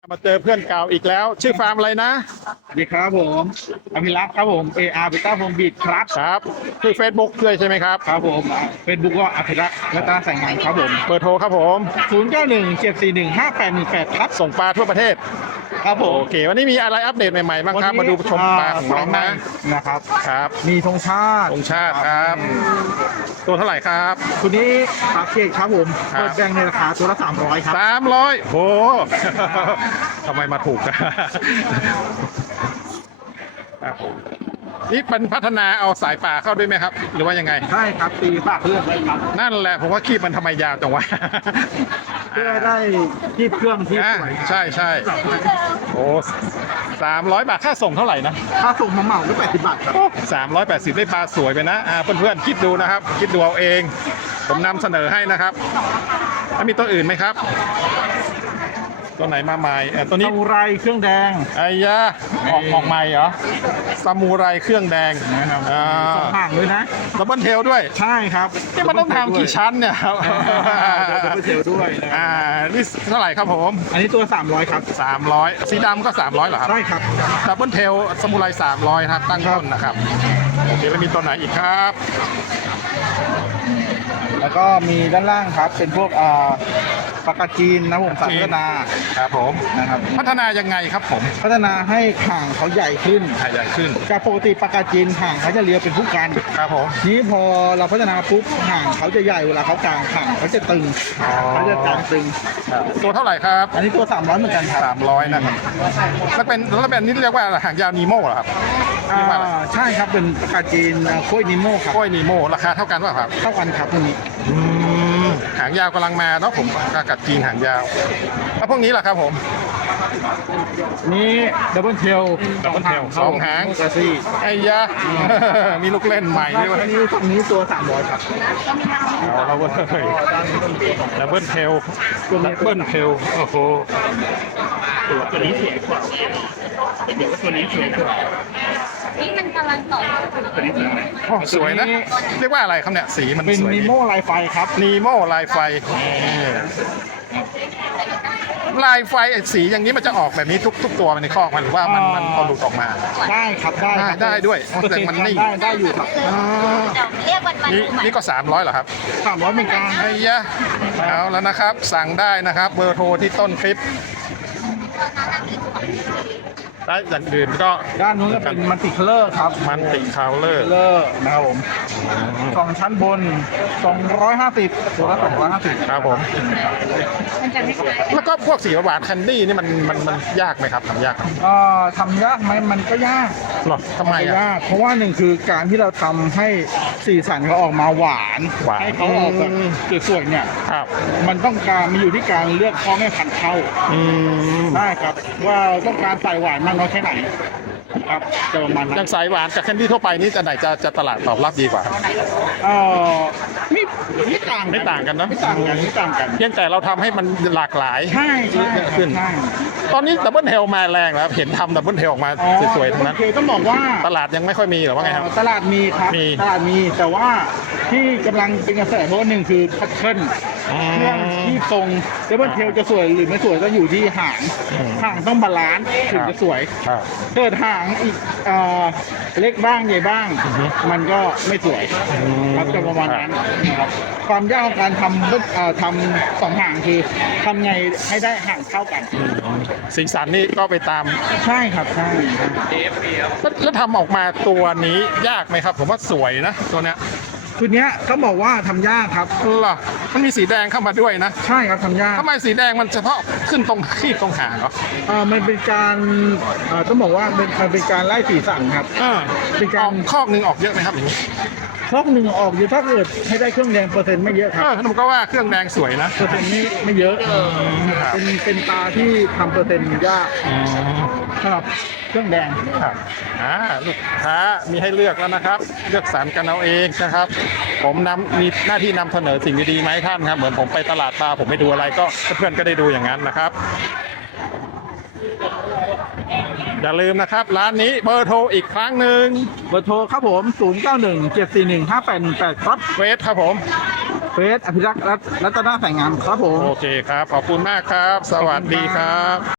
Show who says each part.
Speaker 1: มาเจอเพื่อนเก่าอีกแล้วชื่อฟาร์มอะไรนะ
Speaker 2: สวัสดีครับผมอภิรักษ์ครับผม AR เบต้าโฮมบีดครับ
Speaker 1: ครับคือ Facebook ด้วยใช่ไหมครับ
Speaker 2: ครับผมเฟซบุ๊กก็อภิรักษ์และตาสายงานครับผม
Speaker 1: เบอร์โทรครับผม
Speaker 2: 0917415818ครับ
Speaker 1: ส่งปลาทั่วประเทศ
Speaker 2: ครับผม
Speaker 1: โอเควันนี้มีอะไรอัปเดตใหม่ๆบ้างครับมาดูชมปลาของน้อง
Speaker 2: นะครับ
Speaker 1: ครับ
Speaker 2: มีธงชาติ
Speaker 1: ครับตัวเท่าไหร่ครับ
Speaker 2: ตัวนี้ปลาเค้กครับผมเปิดแดงในราคาตัวละ300ครับ
Speaker 1: 300โหทำไมมาถูกครับนี่เป็นพัฒนาเอาสายป่าเข้าด้วยไหมครับหรือว่ายังไง
Speaker 2: ใช่ครับตีปากเลื่อนไว้ครับ
Speaker 1: นั่นแหละผมว่าคีบมันทำไมยาวจังวะ
Speaker 2: เพื่อได้คีบเครื่องที่สวย
Speaker 1: ใช่โอ้300 บาทค่าส่งเท่าไหร่นะ
Speaker 2: ค่าส่งเหมาด้วย80 บาทครับ
Speaker 1: 380ได้ปลาสวยไปนะเพื่อนๆคิดดูนะครับคิดดูเอาเองผมนำเสนอให้นะครับแล้วมีตัวอื่นไหมครับตัวไหนมาใหม่ตัวนี้
Speaker 2: ซามูไรเครื่องแดง
Speaker 1: ไอ้ยาออกใหม่เหรอซามูไรเครื่องแดง
Speaker 2: ห่างเลยนะ
Speaker 1: ดับเบิลเทลด้วย
Speaker 2: ใช่ครับ
Speaker 1: นี่มันต้องทำกี่ชั้นเนี่ยครับ
Speaker 2: ดับเบิลเทลด้วย
Speaker 1: นี่เท่าไหร่ครับผม
Speaker 2: อันนี้ตัว300ครับ
Speaker 1: 300สีดำก็300เหรอครับ
Speaker 2: ใช่ครับ
Speaker 1: ดับเบิลเทลซามูไร300ครับตั้งต้นนะครับโอเคแล้วมีตัวไหนอีกครับ
Speaker 2: แล้วก็มีด้านล่างครับเป็นพวกปากกาจีนนะผมพัฒนา
Speaker 1: ครับผม
Speaker 2: นะครับ
Speaker 1: พัฒนายังไงครับผม
Speaker 2: พัฒนาให้ห่างเขาใหญ่ขึ้นจากปกติปากกาจีนห่างเขาจะเรียวเป็นผู้กัน
Speaker 1: ครับผม
Speaker 2: นี้พอเราพัฒนาปุ๊บห่างเขาจะใหญ่เวลาเขากลางห่างเขาจะตึงเขาจะกลางตึง
Speaker 1: ตัวเท่าไหร่ครับ
Speaker 2: อันนี้ตัว300เหมือนกันครับ
Speaker 1: 300นะครับแล้วเป็นนี่เรียกว่าหางยาวนีโม่เหรอครับ
Speaker 2: ใช่ครับเป็นปากกาจีนโค้ยนีโม่ครับ
Speaker 1: โค้ยนีโม่ราคาเท่ากันป่ะครับ
Speaker 2: เท่ากันครับพวกนี้
Speaker 1: หางยาวกำลังมาเนาะผมปากกาจีนหางยาวแล้วพวกนี้ล่ะครับผม
Speaker 2: นี่ดับเบิลเทล
Speaker 1: 2 หางไอ้ยะมีลูกเล่นใหม่ด้วย
Speaker 2: อันนี้ฝั่งนี้ตัว300ครับ
Speaker 1: เอาเราเลยดับเบิลเทลโอ้โห
Speaker 2: ตัวนี้สวยกว่าเดี๋ยวตัวนี้สวยกว่า
Speaker 3: นี่มันกำลังต่อ
Speaker 1: ตัวนี้สวยนะเรียกว่าอะไรครับเนี่ยสีมัน
Speaker 2: เป็นนีโม่ลายไฟครับ
Speaker 1: นีโม่ลายไฟลายไฟสีอย่างนี้มันจะออกแบบนี้ทุกตัวในคอกมันหรือว่ามันพอหลุดออกมา
Speaker 2: ได้ครับ
Speaker 1: ได้ด้วยแต่มันนิ่ง
Speaker 2: ได้อยู่ครับ
Speaker 3: เรียกวัน
Speaker 1: นี่ก็300เหรอครับ
Speaker 2: 300เหมือนกัน
Speaker 1: ไอ้ยะเอาแล้วนะครับสั่งได้นะครับเบอร์โทรที่ต้นคลิปได้อย่างอื่นก็
Speaker 2: ด้านนู้นก็เป็นมันติคัลเลอร์ครับ
Speaker 1: มันติคัลเลอร์
Speaker 2: นะครับผม2 ชั้นบน250ตัวละ250
Speaker 1: ครับผมแล้วก็พวกสีหวานแคนดี้นี่มันยากไหมครับทำยาก
Speaker 2: ทำยากไหมมันก็ยาก
Speaker 1: หรอทำไม
Speaker 2: ยากเพราะว่าหนึ่งคือการที่เราทำให้สีสันเขาออกมาหวานให้เขาออกแบบสวยๆเนี่ยมันต้องการมีอยู่ที่การเลือกพ่อแม่พันธุ์เข้าได้ครับว่าต้องการใส่หวานมากน้อยแค่ไหนครับจะประมาณนั้น
Speaker 1: อย่างสายหวานกับแคนดี้ทั่วไปนี่จะไหนจะตลาดตอบรับดีกว่า
Speaker 2: ไม่ต่างกัน
Speaker 1: นะ
Speaker 2: ไม่ต่างกัน
Speaker 1: เพียงแต่เราทำให้มันหลากหลาย
Speaker 2: ใช่
Speaker 1: ขึ้นตอนนี้ดับเบิลเทลมาแรงแล้วเห็นทำดับเบิลเทลออกมาสวยๆทั้งนั้น
Speaker 2: ต้องบอกว่า
Speaker 1: ตลาดยังไม่ค่อยมีหรอว่าไงครับ
Speaker 2: ตลาดมีครับตลาดมีแต่ว่าที่กำลังเป็นกระแสเพราะหนึ่งคือแพทเทิร์นเครื่องที่ทรงดับเบิลเทลจะสวยหรือไม่สวยก็อยู่ที่หางต้องบาลานซ์ถึงจะสวยเกิดหางอีกเล็กบ้างใหญ่บ้างมันก็ไม่สวยครับจะประมาณนั้นนะครับความยากของการทำ2 หางคือทำไงให้ได้ห่างเท่ากัน
Speaker 1: สีสันนี่ก็ไปตาม
Speaker 2: ใช่ครับใช่
Speaker 1: แล้วทำออกมาตัวนี้ยากไหมครับผมว่าสวยนะตัวเนี้ย
Speaker 2: ชุดนี้ต้องบอกว่าทำยากครับ
Speaker 1: เหรอมันมีสีแดงเข้ามาด้วยนะ
Speaker 2: ใช่ครับทำยาก
Speaker 1: ทำไมสีแดงมันเฉพาะขึ้นตรงขีดตรงหางเหรอ
Speaker 2: มันเป็นการต้องบอกว่าเป็นการไล่สีสันครับ
Speaker 1: เป็นการคอกหนึ่งออกเยอะไหมครับ
Speaker 2: คอกหนึ่งออกเยอะถ้าเกิดให้ได้เครื่องแดงเปอร์เซ็นต์ไม่เยอะครับ
Speaker 1: ผมก็ว่าเครื่องแดงสวยนะ
Speaker 2: เปอร์เซ็นต์ไม่เยอะเป็นปลาที่ทำเปอร์เซ็นต์ยากสำหรับเครื่องแดง
Speaker 1: ครับลูกค้ามีให้เลือกแล้วนะครับเลือกสรรกันเอาเองนะครับผมมีหน้าที่นำเสนอสิ่งดีๆมาให้ท่านครับเหมือนผมไปตลาดปลาผมไปดูอะไรก็เพื่อนๆก็ได้ดูอย่างนั้นนะครับอย่าลืมนะครับร้านนี้เบอร์โทรอีกครั้งหนึ่ง
Speaker 2: เบอร์โทรครับผม0917415818ครับ
Speaker 1: เฟซครับผม
Speaker 2: เฟซอภิรักษ์รัตนสายงามครับผม
Speaker 1: โอเคครับขอบคุณมากครับสวัสดีครับ